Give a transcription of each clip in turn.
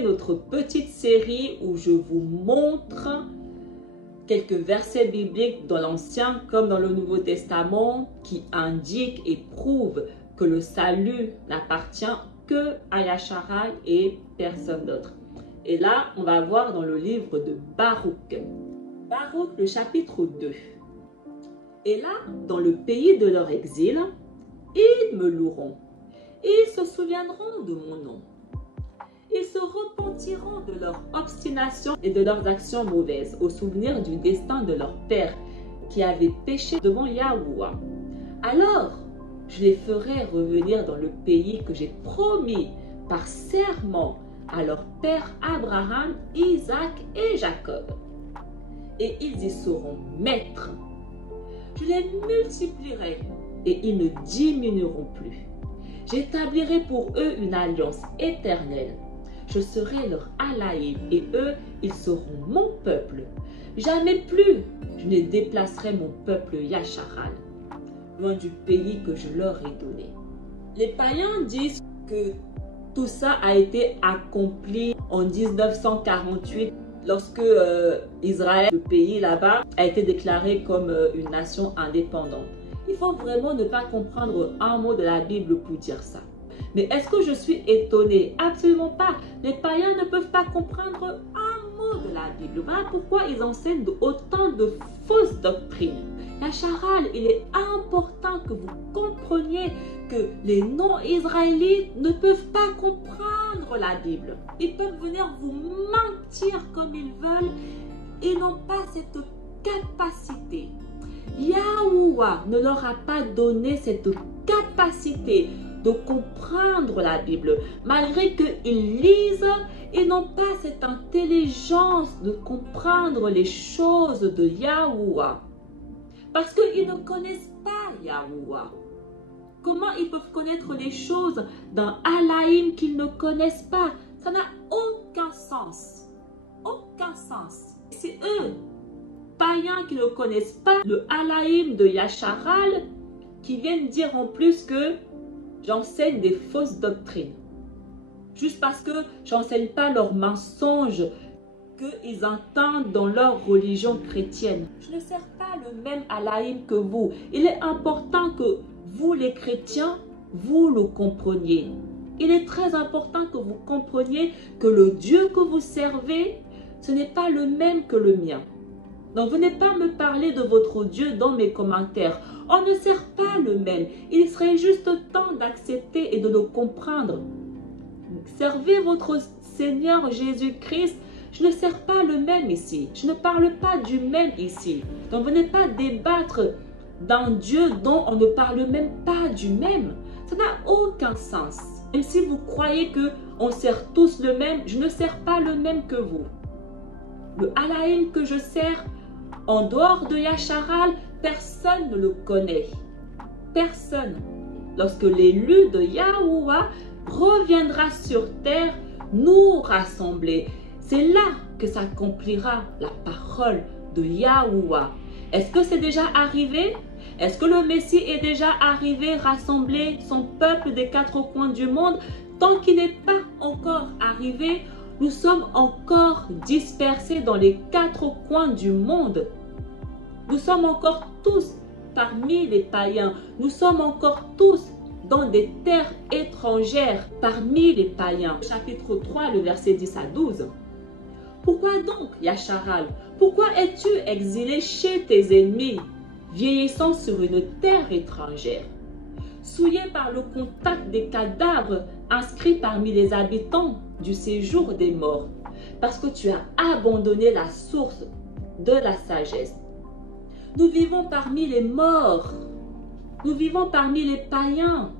continuer notre petite série où je vous montre quelques versets bibliques dans l'Ancien comme dans le Nouveau Testament qui indiquent et prouvent que le salut n'appartient que à Yasharal et personne d'autre. Et là, on va voir dans le livre de Baruch. Baruch, le chapitre 2. Et là, dans le pays de leur exil, ils me loueront. Ils se souviendront de mon nom. Ils se repentiront de leur obstination et de leurs actions mauvaises, au souvenir du destin de leur père qui avait péché devant Yahuwah. Alors, je les ferai revenir dans le pays que j'ai promis par serment à leur père Abraham, Isaac et Jacob. Et ils y seront maîtres. Je les multiplierai et ils ne diminueront plus. J'établirai pour eux une alliance éternelle. Je serai leur Alaïm et eux, ils seront mon peuple. Jamais plus je ne déplacerai mon peuple Yasharal, loin du pays que je leur ai donné. Les païens disent que tout ça a été accompli en 1948 lorsque Israël, le pays là-bas, a été déclaré comme une nation indépendante. Il faut vraiment ne pas comprendre un mot de la Bible pour dire ça. Mais est-ce que je suis étonnée? Absolument pas. Les païens ne peuvent pas comprendre un mot de la Bible. Voilà pourquoi ils enseignent autant de fausses doctrines. Yasharal, il est important que vous compreniez que les non-israélites ne peuvent pas comprendre la Bible. Ils peuvent venir vous mentir comme ils veulent. Ils n'ont pas cette capacité. Yahuwah ne leur a pas donné cette capacité de comprendre la Bible. Malgré qu'ils lisent, ils n'ont pas cette intelligence de comprendre les choses de Yahuwah. Parce qu'ils ne connaissent pas Yahuwah. Comment ils peuvent connaître les choses d'un Alaïm qu'ils ne connaissent pas? Ça n'a aucun sens. Aucun sens. C'est eux, païens qui ne connaissent pas le Alaïm de Yasharal, qui viennent dire en plus que j'enseigne des fausses doctrines. Juste parce que j'enseigne pas leurs mensonges qu'ils entendent dans leur religion chrétienne. Je ne sers pas le même Alaïm que vous. Il est important que vous, les chrétiens, vous le compreniez. Il est très important que vous compreniez que le Dieu que vous servez, ce n'est pas le même que le mien. Donc, venez pas me parler de votre Dieu dans mes commentaires. On ne sert pas le même. Il serait juste temps d'accepter et de le comprendre. Servez votre Seigneur Jésus-Christ. Je ne sers pas le même ici. Je ne parle pas du même ici. Donc, venez pas débattre d'un Dieu dont on ne parle même pas du même. Ça n'a aucun sens. Même si vous croyez qu'on sert tous le même, je ne sers pas le même que vous. Le Alaïm que je sers, en dehors de Yasharal, personne ne le connaît. Personne. Lorsque l'élu de Yahuwah reviendra sur terre, nous rassembler. C'est là que s'accomplira la parole de Yahuwah. Est-ce que c'est déjà arrivé? Est-ce que le Messie est déjà arrivé rassembler son peuple des quatre coins du monde? Tant qu'il n'est pas encore arrivé, nous sommes encore dispersés dans les quatre coins du monde. Nous sommes encore tous parmi les païens. Nous sommes encore tous dans des terres étrangères parmi les païens. Chapitre 3, le verset 10 à 12. Pourquoi donc, Yasharal, pourquoi es-tu exilé chez tes ennemis, vieillissant sur une terre étrangère, souillé par le contact des cadavres inscrits parmi les habitants du séjour des morts, parce que tu as abandonné la source de la sagesse. Nous vivons parmi les morts, nous vivons parmi les païens,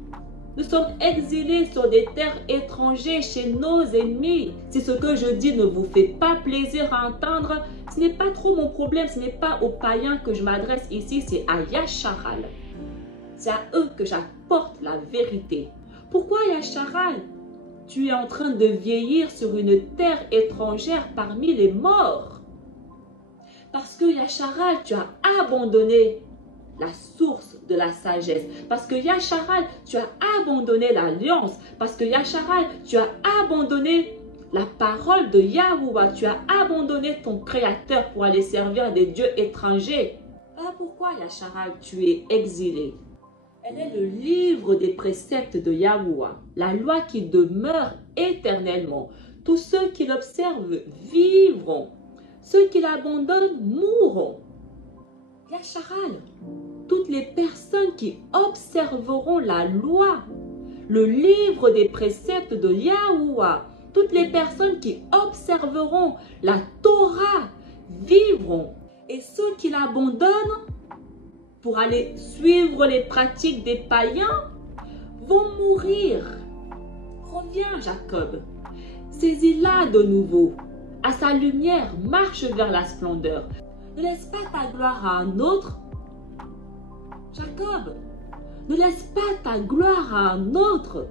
nous sommes exilés sur des terres étrangères chez nos ennemis. Si ce que je dis ne vous fait pas plaisir à entendre, ce n'est pas trop mon problème, ce n'est pas aux païens que je m'adresse ici, c'est à Yasharal. C'est à eux que j'apporte la vérité. Pourquoi Yasharal? Tu es en train de vieillir sur une terre étrangère parmi les morts. Parce que Yasharal, tu as abandonné la source de la sagesse. Parce que Yasharal, tu as abandonné l'alliance. Parce que Yasharal, tu as abandonné la parole de Yahuwah, tu as abandonné ton Créateur pour aller servir des dieux étrangers. Voilà pourquoi, Yacharal, tu es exilé. Elle est le livre des préceptes de Yahuwah, la loi qui demeure éternellement. Tous ceux qui l'observent vivront. Ceux qui l'abandonnent mourront. Yacharal, toutes les personnes qui observeront la loi, le livre des préceptes de Yahuwah, toutes les personnes qui observeront la Torah vivront. Et ceux qui l'abandonnent pour aller suivre les pratiques des païens vont mourir. Reviens, Jacob. Saisis-la de nouveau. À sa lumière, marche vers la splendeur. Ne laisse pas ta gloire à un autre. Jacob, ne laisse pas ta gloire à un autre.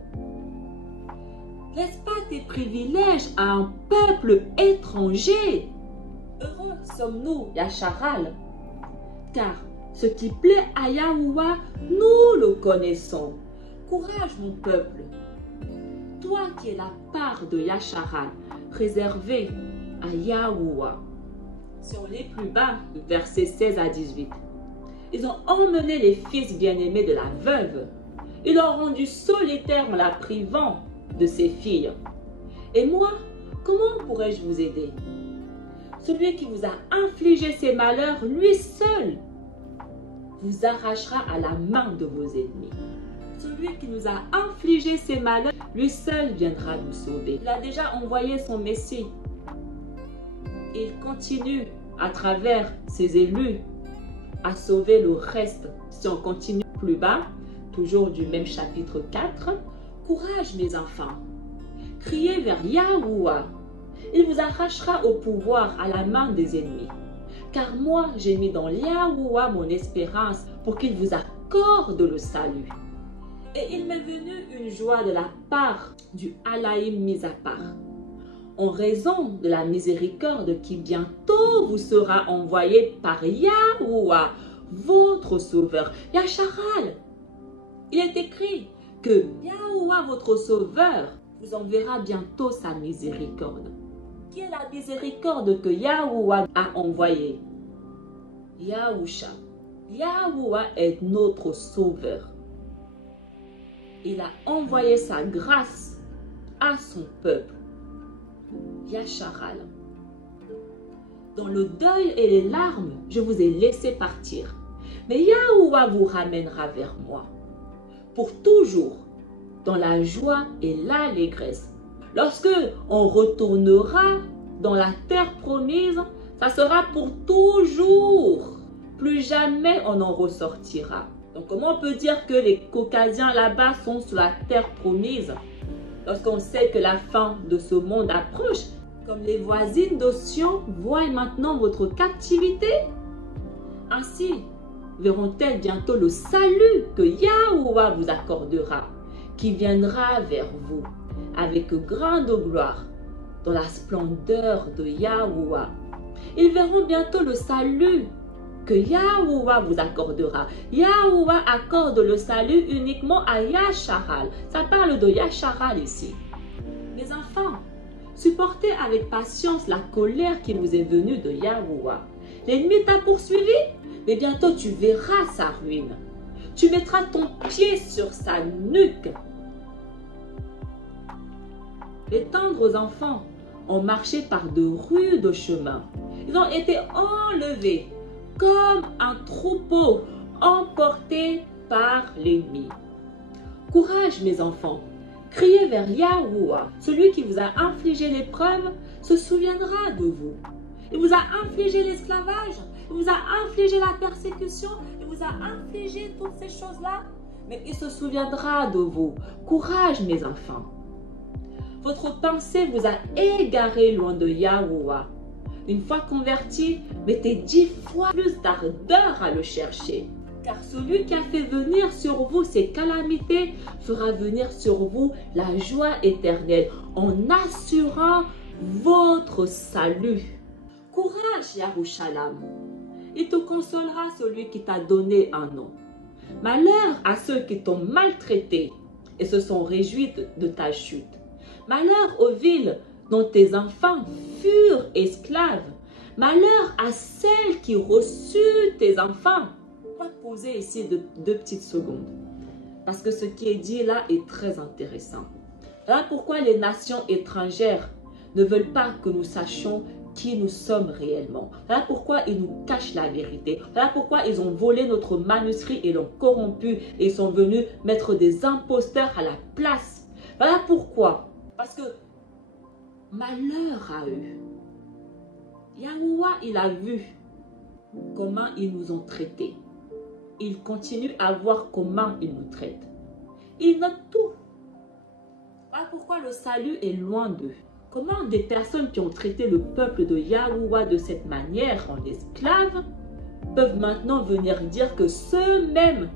Laisse pas tes privilèges à un peuple étranger. Heureux sommes-nous, Yacharal, car ce qui plaît à Yahuwah, nous le connaissons. Courage, mon peuple. Toi qui es la part de Yacharal, réservée à Yahuwah. Si on lit plus bas, versets 16 à 18. Ils ont emmené les fils bien-aimés de la veuve. Ils l'ont rendu solitaire en la privant de ses filles. Et moi, comment pourrais-je vous aider? Celui qui vous a infligé ces malheurs, lui seul, vous arrachera à la main de vos ennemis. Celui qui nous a infligé ces malheurs, lui seul viendra nous sauver. Il a déjà envoyé son Messie. Il continue à travers ses élus à sauver le reste. Si on continue plus bas, toujours du même chapitre 4, courage mes enfants, criez vers Yahuwah. Il vous arrachera au pouvoir à la main des ennemis. Car moi, j'ai mis dans Yahuwah mon espérance pour qu'il vous accorde le salut. Et il m'est venu une joie de la part du Alaïm mis à part, en raison de la miséricorde qui bientôt vous sera envoyée par Yahuwah, votre sauveur. Yacharal, il est écrit que Yahuwah, votre sauveur, vous enverra bientôt sa miséricorde. Qui est la miséricorde que Yahuwah a envoyée? Yahusha. Yahuwah est notre sauveur. Il a envoyé sa grâce à son peuple. Yacharal. Dans le deuil et les larmes, je vous ai laissé partir. Mais Yahuwah vous ramènera vers moi. Pour toujours, dans la joie et l'allégresse. Lorsque on retournera dans la terre promise, ça sera pour toujours. Plus jamais on en ressortira. Donc comment on peut dire que les Caucasiens là-bas sont sur la terre promise? Lorsqu'on sait que la fin de ce monde approche, comme les voisines d'Osion voient maintenant votre captivité, ainsi verront-elles bientôt le salut que Yahuwah vous accordera, qui viendra vers vous avec grande gloire dans la splendeur de Yahuwah. Ils verront bientôt le salut que Yahuwah vous accordera. Yahuwah accorde le salut uniquement à Yacharal. Ça parle de Yacharal ici. Mes enfants, supportez avec patience la colère qui vous est venue de Yahuwah. L'ennemi t'a poursuivi, mais bientôt tu verras sa ruine. Tu mettras ton pied sur sa nuque. Les tendres enfants ont marché par de rudes chemins. Ils ont été enlevés comme un troupeau emporté par l'ennemi. Courage mes enfants, criez vers Yahuwah. Celui qui vous a infligé l'épreuve se souviendra de vous. Il vous a infligé l'esclavage, il vous a infligé la persécution, il vous a infligé toutes ces choses-là, mais il se souviendra de vous. Courage mes enfants. Votre pensée vous a égaré loin de Yahuwah. Une fois converti, mettez 10 fois plus d'ardeur à le chercher. Car celui qui a fait venir sur vous ces calamités fera venir sur vous la joie éternelle en assurant votre salut. Courage, Yarushalam. Il te consolera celui qui t'a donné un nom. Malheur à ceux qui t'ont maltraité et se sont réjouis de ta chute. Malheur aux villes dont tes enfants furent esclaves. Malheur à celle qui reçut tes enfants. On va poser ici deux petites secondes. Parce que ce qui est dit là est très intéressant. Voilà pourquoi les nations étrangères ne veulent pas que nous sachions qui nous sommes réellement. Voilà pourquoi ils nous cachent la vérité. Voilà pourquoi ils ont volé notre manuscrit et l'ont corrompu et sont venus mettre des imposteurs à la place. Voilà pourquoi. Parce que malheur à eux. Yahuwah, il a vu comment ils nous ont traités. Il continue à voir comment ils nous traitent. Il note tout. Voilà pourquoi le salut est loin d'eux. Comment des personnes qui ont traité le peuple de Yahuwah de cette manière en esclaves peuvent maintenant venir dire que ceux-mêmes,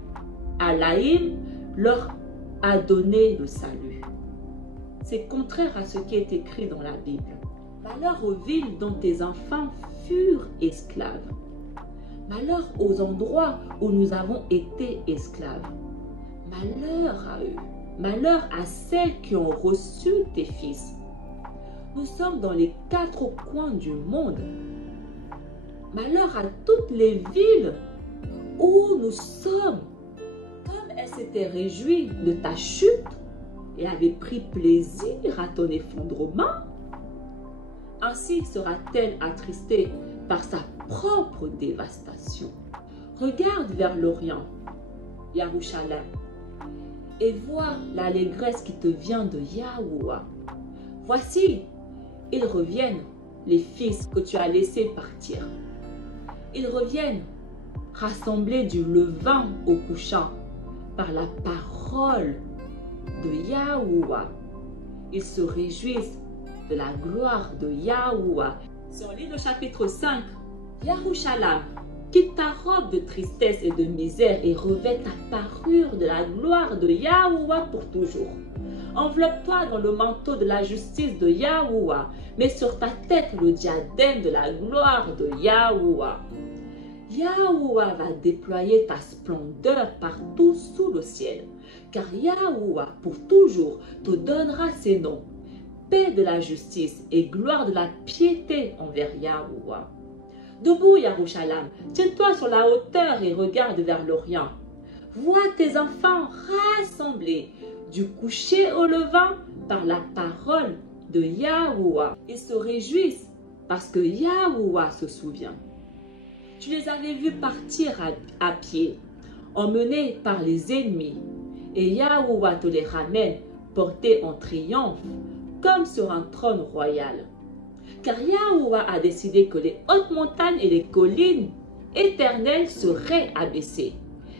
Allahim, leur a donné le salut. C'est contraire à ce qui est écrit dans la Bible. Malheur aux villes dont tes enfants furent esclaves. Malheur aux endroits où nous avons été esclaves. Malheur à eux. Malheur à celles qui ont reçu tes fils. Nous sommes dans les 4 coins du monde. Malheur à toutes les villes où nous sommes. Comme elles s'étaient réjouies de ta chute et avaient pris plaisir à ton effondrement, ainsi sera-t-elle attristée par sa propre dévastation. Regarde vers l'Orient, Yerushalayim, et vois l'allégresse qui te vient de Yahuwah. Voici, ils reviennent, les fils que tu as laissés partir. Ils reviennent, rassemblés du levant au couchant, par la parole de Yahuwah. Ils se réjouissent de la gloire de Yahuwah. Sur l'île chapitre 5, Yerushalayim, quitte ta robe de tristesse et de misère et revêt ta parure de la gloire de Yahuwah pour toujours. Enveloppe-toi dans le manteau de la justice de Yahuwah. Mets sur ta tête le diadème de la gloire de Yahuwah. Yahuwah va déployer ta splendeur partout sous le ciel. Car Yahuwah, pour toujours, te donnera ses noms. Paix de la justice et gloire de la piété envers Yahuwah. Debout, Yerushalayim, tiens-toi sur la hauteur et regarde vers l'Orient. Vois tes enfants rassemblés du coucher au levant par la parole de Yahuwah. Ils se réjouissent parce que Yahuwah se souvient. Tu les avais vus partir à pied, emmenés par les ennemis, et Yahuwah te les ramène portés en triomphe, comme sur un trône royal. Car Yahuwah a décidé que les hautes montagnes et les collines éternelles seraient abaissées,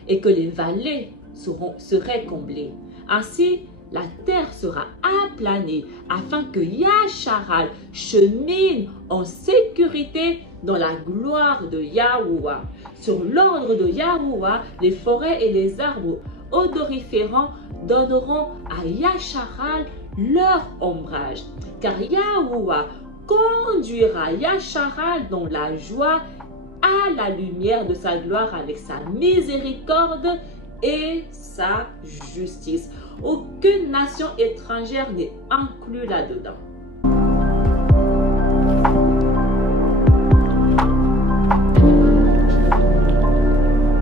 et que les vallées seraient comblées. Ainsi, la terre sera aplanée, afin que Yasharal chemine en sécurité dans la gloire de Yahuwah. Sur l'ordre de Yahuwah, les forêts et les arbres odoriférants donneront à Yasharal leur ombrage. Car Yahuwah conduira Yasharal dans la joie à la lumière de sa gloire avec sa miséricorde et sa justice. Aucune nation étrangère n'est inclue là-dedans.